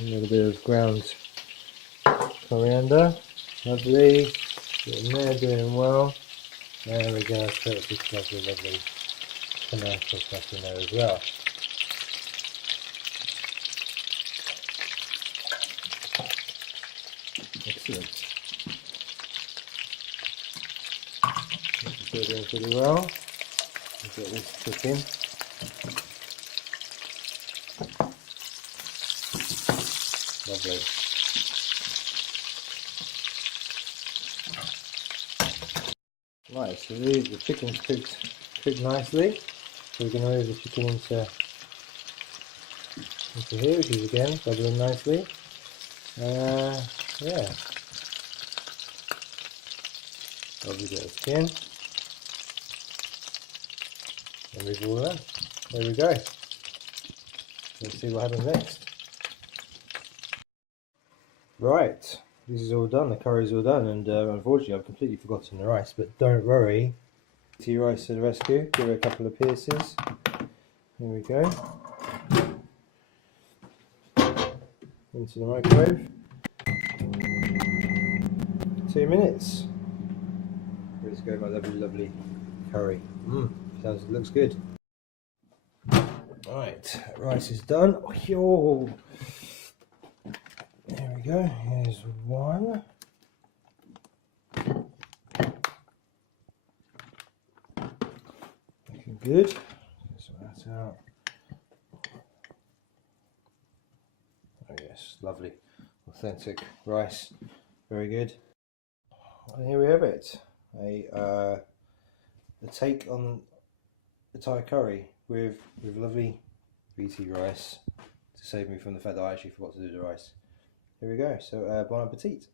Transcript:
A little bit of ground coriander. Lovely. Getting there, doing well. There we go. So it's just lovely tomato stuff in there as well. Excellent. It's doing pretty well. Let's get this cooking. Lovely. Right, so the chicken's cooked nicely. So we're going to move the chicken into here, which is again bubbling nicely. Yeah. Lovely bit of skin. And we've all done. There we go. Let's see what happens next. Right, this is all done, the curry's all done, and unfortunately I've completely forgotten the rice, but don't worry. Tea rice to the rescue, give it a couple of pierces. Here we go. Into the microwave. 2 minutes. Let's go, my lovely curry. Looks good. Right, rice is done. Oh, there we go. Here's one. Looking good. Sort that out. Oh yes, lovely, authentic rice. Very good. And here we have it. A take on the Thai curry with lovely BT rice to save me from the fact that I actually forgot to do the rice. Here we go. So bon appetit.